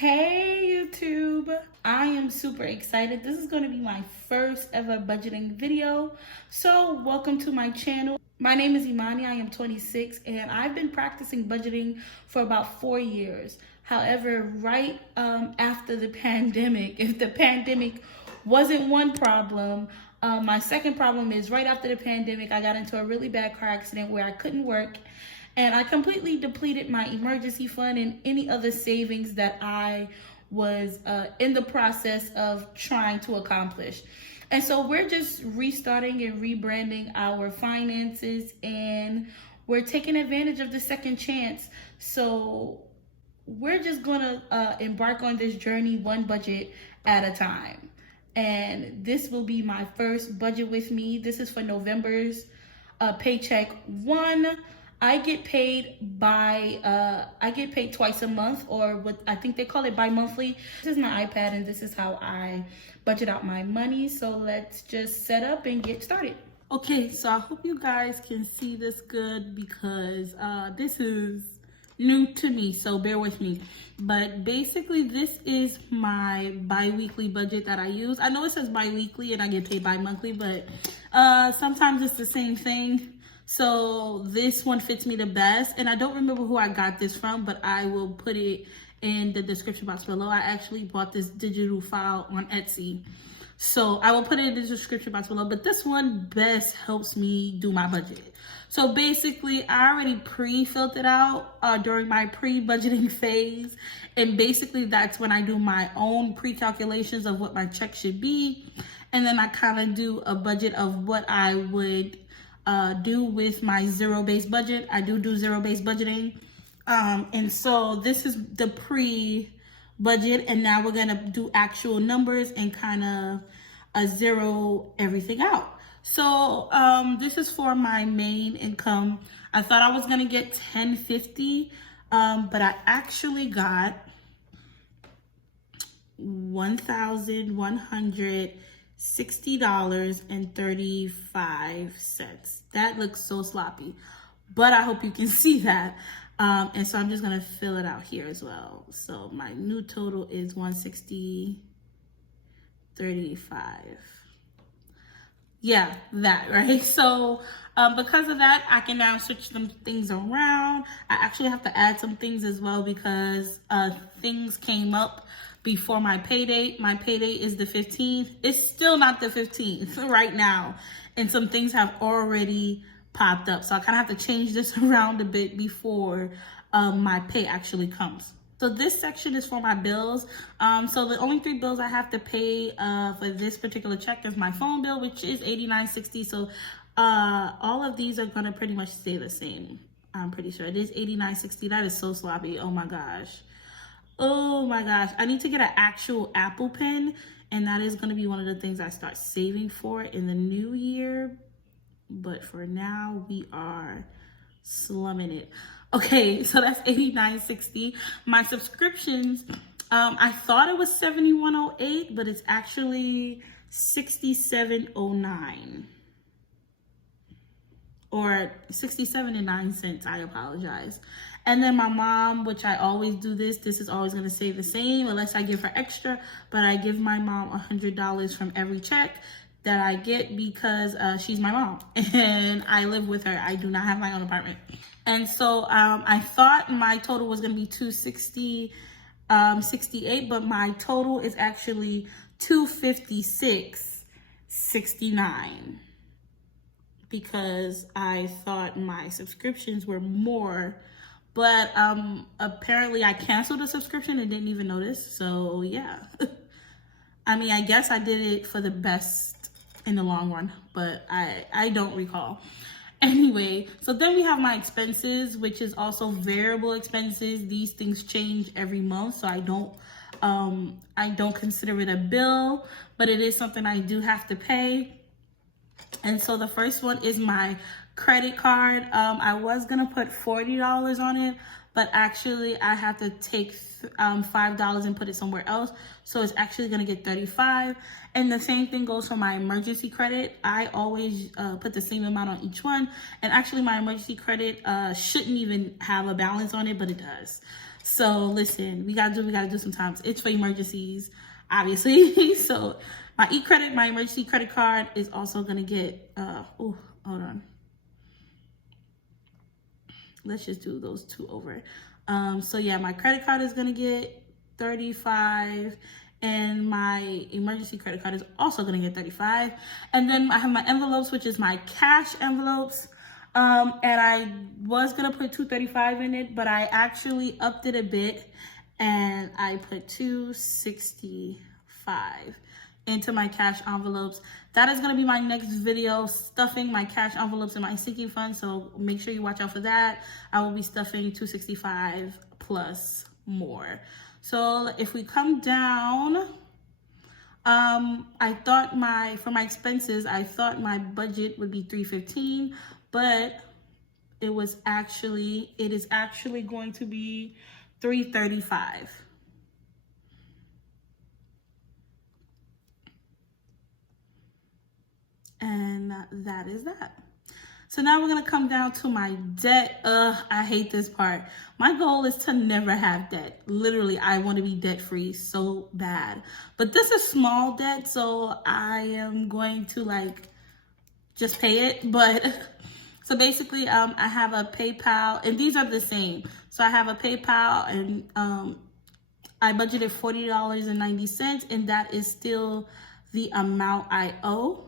Hey YouTube, I am super excited. This is going to be my first ever budgeting video. So welcome to my channel. My name is Imani, I am 26 and I've been practicing budgeting for about 4 years. However, right after the pandemic, if the pandemic wasn't one problem, my second problem is right after the pandemic, I got into a really bad car accident where I couldn't work. And I completely depleted my emergency fund and any other savings that I was in the process of trying to accomplish. And so we're just restarting and rebranding our finances, and we're taking advantage of the second chance. So we're just gonna embark on this journey one budget at a time. And this will be my first budget with me. This is for November's paycheck one. I get paid twice a month, or what I think they call it bi-monthly. This is my iPad and this is how I budget out my money. So let's just set up and get started. Okay, so I hope you guys can see this good because this is new to me, so bear with me. But basically this is my bi-weekly budget that I use. I know it says bi-weekly and I get paid bi-monthly, but sometimes it's the same thing. So this one fits me the best, and I don't remember who I got this from, but I will put it in the description box below. I actually bought this digital file on Etsy, so I will put it in the description box below, but this one best helps me do my budget. So basically, I already pre-filled it out during my pre-budgeting phase, and basically that's when I do my own pre-calculations of what my check should be, and then I kind of do a budget of what I would do with my zero-based budget. I do zero-based budgeting. And so this is the pre-budget, and now we're gonna do actual numbers and kind of zero everything out. So this is for my main income. I thought I was gonna get $10.50, but I actually got $1,160.35. That looks so sloppy, but I hope you can see that. And so I'm just gonna fill it out here as well. So my new total is $160.35. Yeah, that, right? So because of that, I can now switch some things around. I actually have to add some things as well because things came up before my pay date. My pay date is the 15th. It's still not the 15th right now, and some things have already popped up. So I kind of have to change this around a bit before my pay actually comes. So this section is for my bills. So the only 3 bills I have to pay for this particular check is my phone bill, which is $89.60. So all of these are gonna pretty much stay the same. I'm pretty sure it is $89.60. That is so sloppy. Oh my gosh. Oh my gosh. I need to get an actual Apple Pen, and that is gonna be one of the things I start saving for in the new year. But for now, we are slumming it. Okay, so that's $89.60. My subscriptions, I thought it was $71.08, but it's actually $67.09. Or 67.09 cents, I apologize. And then my mom, which I always do this is always gonna stay the same unless I give her extra, but I give my mom $100 from every check that I get because she's my mom and I live with her. I do not have my own apartment. And so I thought my total was gonna be $260.68, but my total is actually $256.69 because I thought my subscriptions were more, but apparently I canceled a subscription and didn't even notice. So yeah, I mean, I guess I did it for the best in the long run, but I don't recall. Anyway, so then we have my expenses, which is also variable expenses. These things change every month, so I don't consider it a bill, but it is something I do have to pay. And so the first one is my credit card. I was gonna put $40 on it, but actually I have to take $5 and put it somewhere else, so it's actually gonna get $35. And the same thing goes for my emergency credit. I always put the same amount on each one, and actually my emergency credit shouldn't even have a balance on it, but it does. So listen, we gotta do sometimes. It's for emergencies, obviously. So my e-credit, my emergency credit card is also gonna get, hold on. Let's just do those two over. So yeah, my credit card is gonna get 35 and my emergency credit card is also gonna get 35. And then I have my envelopes, which is my cash envelopes. And I was gonna put 235 in it, but I actually upped it a bit and I put 265 into my cash envelopes. That is gonna be my next video, stuffing my cash envelopes in my sinking fund. So make sure you watch out for that. I will be stuffing 265 plus more. So if we come down, I thought for my expenses, I thought my budget would be 315, but it is actually going to be 335. And that is that. So now we're gonna come down to my debt. I hate this part. My goal is to never have debt. Literally, I want to be debt free so bad. But this is small debt, so I am going to just pay it. But so basically, I have a PayPal, and these are the same. So I have a PayPal, and I budgeted $40.90, and that is still the amount I owe.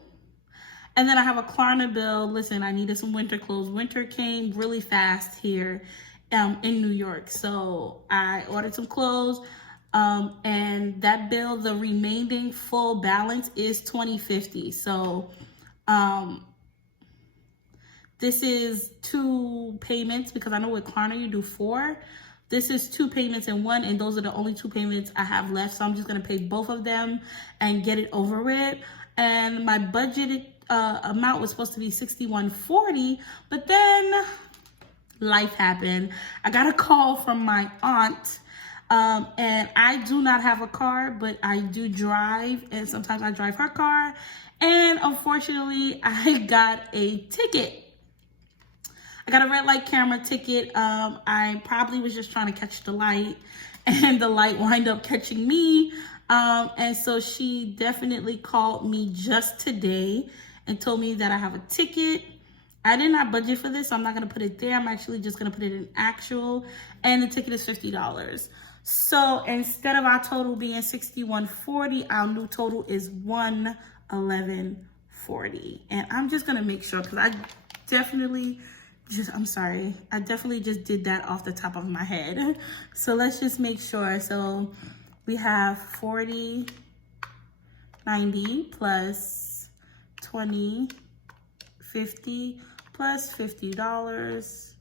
And then I have a Klarna bill. Listen, I needed some winter clothes. Winter came really fast here in New York. So I ordered some clothes, and that bill, the remaining full balance is $20.50. So this is 2 payments, because I know with Klarna you do 4. This is 2 payments in one, and those are the only 2 payments I have left. So I'm just gonna pay both of them and get it over with. And my budgeted amount was supposed to be $61.40, but then life happened. I got a call from my aunt, and I do not have a car, but I do drive, and sometimes I drive her car. And unfortunately, I got a ticket. I got a red light camera ticket. I probably was just trying to catch the light, and the light wound up catching me. And so she definitely called me just today and told me that I have a ticket. I did not budget for this, so I'm not gonna put it there. I'm actually just gonna put it in actual, and the ticket is $50. So instead of our total being $61.40, our new total is $111.40. And I'm just gonna make sure, because I definitely just did that off the top of my head. So let's just make sure. So we have 40.90 plus 20.50 plus $50.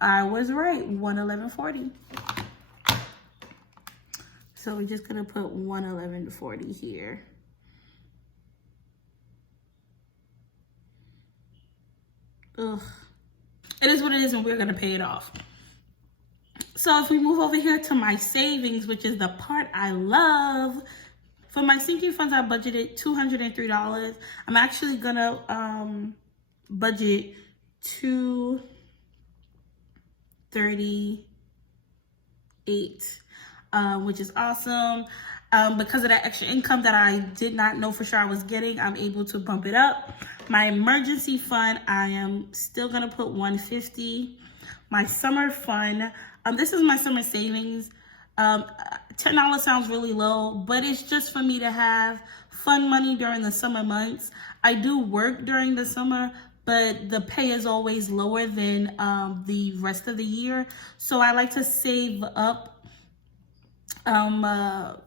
I was right, $111.40. So we're just gonna put $111.40 here. Ugh. It is what it is, and we're gonna pay it off. So if we move over here to my savings, which is the part I love, for my sinking funds, I budgeted $203. I'm actually gonna budget $238, which is awesome. Because of that extra income that I did not know for sure I was getting, I'm able to bump it up. My emergency fund, I am still gonna put $150. My summer fund, this is my summer savings. $10 sounds really low, but it's just for me to have fun money during the summer months. I do work during the summer, but the pay is always lower than the rest of the year. So I like to save up, how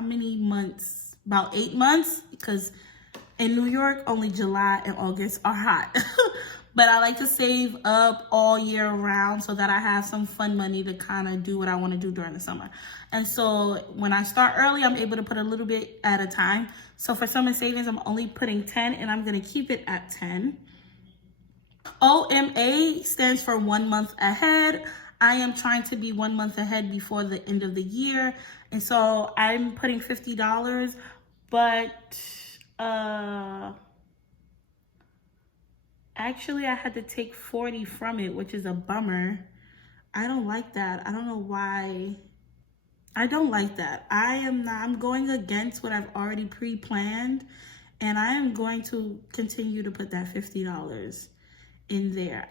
many months? About 8 months, because in New York, only July and August are hot. But I like to save up all year round so that I have some fun money to kind of do what I want to do during the summer. And so when I start early, I'm able to put a little bit at a time. So for summer savings, I'm only putting 10, and I'm going to keep it at 10. OMA stands for 1 month ahead. I am trying to be 1 month ahead before the end of the year. And so I'm putting $50, but actually I had to take 40 from it, which is a bummer. I don't like that. I don't know why. I don't like that. I'm going against what I've already pre-planned, and I am going to continue to put that $50 in there.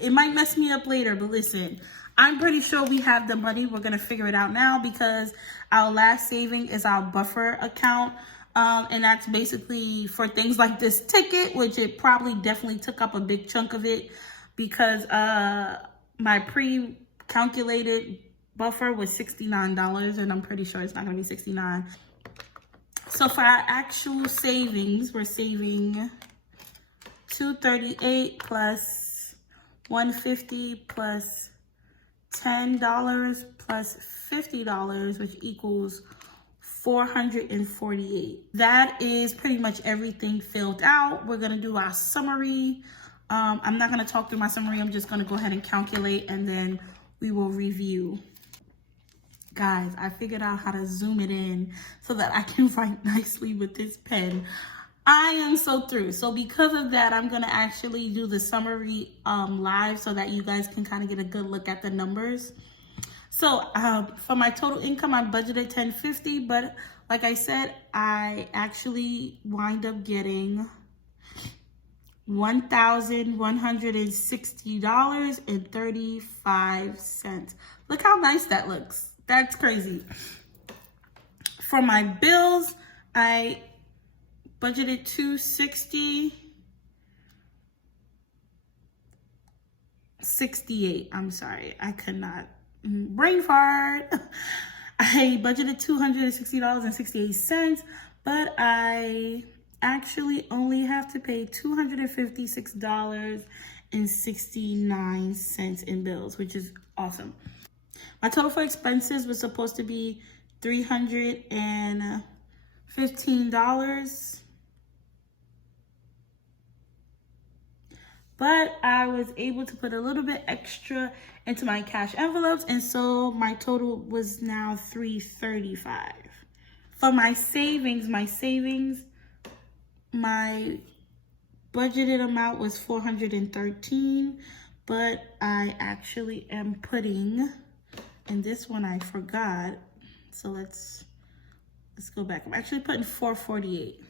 It might mess me up later, but listen, I'm pretty sure we have the money. We're gonna figure it out now because our last saving is our buffer account. And that's basically for things like this ticket, which it probably definitely took up a big chunk of it because my pre-calculated buffer was $69, and I'm pretty sure it's not gonna be $69. So for our actual savings, we're saving $238 plus $150 plus $10 plus $50, which equals $448. That is pretty much everything filled out. We're gonna do our summary. I'm not gonna talk through my summary. I'm just gonna go ahead and calculate, and then we will review. Guys, I figured out how to zoom it in so that I can write nicely with this pen. I am so through. So because of that, I'm gonna actually do the summary live so that you guys can kind of get a good look at the numbers. So for my total income, I budgeted $1,050, but like I said, I actually wind up getting $1,160.35. Look how nice that looks. That's crazy. For my bills, I budgeted $260.68. I'm sorry, I could not. Brain fart. I budgeted $260.68, but I actually only have to pay $256.69 in bills, which is awesome. My total for expenses was supposed to be $315. But I was able to put a little bit extra into my cash envelopes, and so my total was now $335. For my savings, my budgeted amount was $413, but I actually am putting, and this one I forgot, so let's go back. I'm actually putting $448.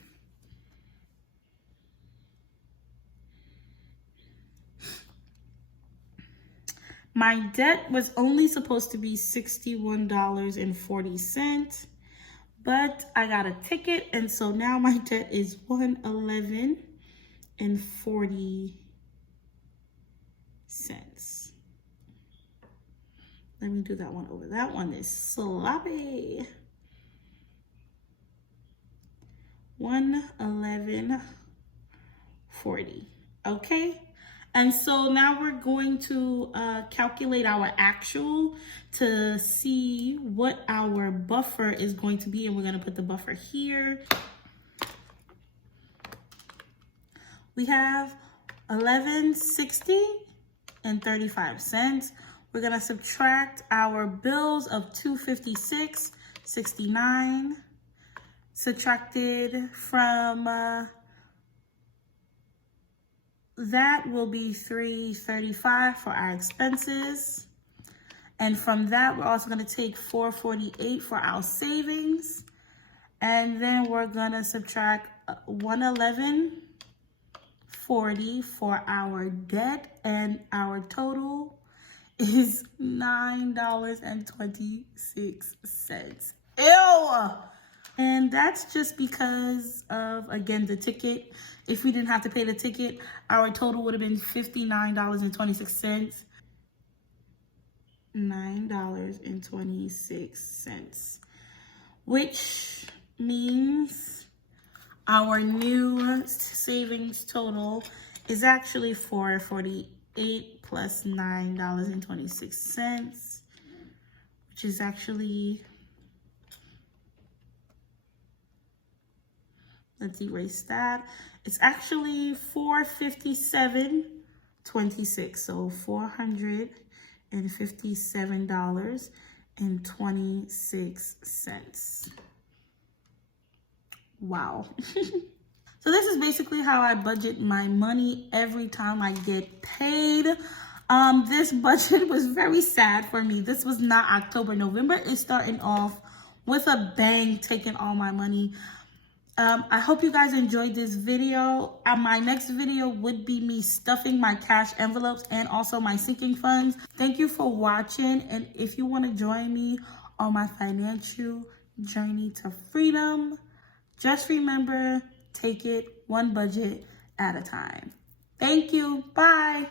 My debt was only supposed to be $61.40, but I got a ticket, and so now my debt is $111.40. Let me do that one over. That one is sloppy. $111.40. Okay. And so now we're going to calculate our actual to see what our buffer is going to be. And we're going to put the buffer here. We have $11.60.35. We're going to subtract our bills of $256.69. Subtracted from that will be $335 for our expenses. And from that, we're also going to take $448 for our savings. And then we're going to subtract $111.40 for our debt. And our total is $9.26. Ew! And that's just because of, again, the ticket. If we didn't have to pay the ticket, our total would have been $59.26. $9.26. Which means our new savings total is actually $448 plus $9.26, which is actually, let's erase that. It's actually $457.26. So $457.26. Wow. So this is basically how I budget my money every time I get paid. This budget was very sad for me. This was not October. November is starting off with a bang, taking all my money. I hope you guys enjoyed this video. My next video would be me stuffing my cash envelopes and also my sinking funds. Thank you for watching. And if you want to join me on my financial journey to freedom, just remember, take it one budget at a time. Thank you. Bye.